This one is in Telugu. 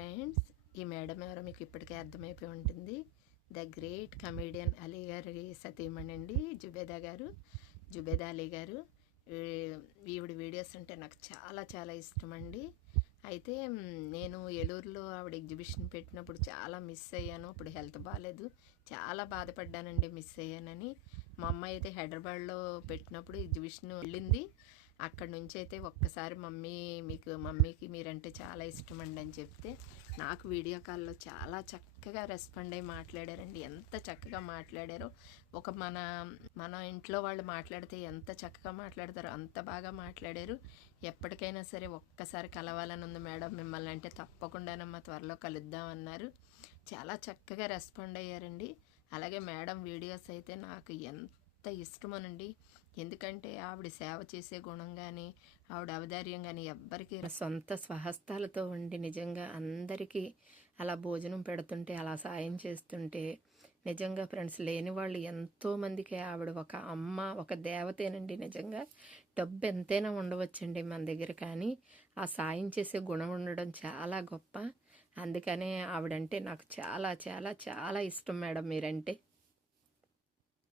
ఫ్రెండ్స్ ఈ మేడం ఎవరో మీకు ఇప్పటికే అర్థమైపోయి ఉంటుంది. ద గ్రేట్ కమేడియన్ అలీ గారి సతీమణి అండి జుబేదా గారు జుబేదా అలీ గారు. ఈవిడ వీడియోస్ అంటే నాకు చాలా చాలా ఇష్టం అండి. అయితే నేను ఏలూరులో ఆవిడ ఎగ్జిబిషన్ పెట్టినప్పుడు చాలా మిస్ అయ్యాను. అప్పుడు హెల్త్ బాగాలేదు చాలా బాధపడ్డానండి మిస్ అయ్యానని. మా అమ్మ అయితే హైదరాబాద్లో పెట్టినప్పుడు ఎగ్జిబిషన్ వెళ్ళింది. అక్కడ నుంచి అయితే ఒక్కసారి మమ్మీ మీకు మమ్మీకి మీరంటే చాలా ఇష్టం అండి అని చెప్తే నాకు వీడియో కాల్లో చాలా చక్కగా రెస్పాండ్ అయ్యి మాట్లాడారండి. ఎంత చక్కగా మాట్లాడారో. ఒక మన మన ఇంట్లో వాళ్ళు మాట్లాడితే ఎంత చక్కగా మాట్లాడతారో అంత బాగా మాట్లాడారు. ఎప్పటికైనా సరే ఒక్కసారి కలవాలని ఉంది మేడం. మిమ్మల్ని అంటే తప్పకుండానమ్మా త్వరలో కలుద్దాం అన్నారు. చాలా చక్కగా రెస్పాండ్ అయ్యారండి. అలాగే మేడం వీడియోస్ అయితే నాకు ఎంత ఇష్టమోనండి. ఎందుకంటే ఆవిడ సేవ చేసే గుణం కానీ ఆవిడ అవధార్యం కానీ ఎవ్వరికి సొంత స్వహస్తాలతో ఉండి నిజంగా అందరికీ అలా భోజనం పెడుతుంటే అలా సాయం చేస్తుంటే నిజంగా ఫ్రెండ్స్ లేని వాళ్ళు ఎంతోమందికి ఆవిడ ఒక అమ్మ ఒక దేవతేనండి నిజంగా. డబ్బు ఎంతైనా ఉండవచ్చండి మన దగ్గర కానీ ఆ సాయం చేసే గుణం ఉండడం చాలా గొప్ప. అందుకనే ఆవిడంటే నాకు చాలా చాలా చాలా ఇష్టం మేడం మీరంటే.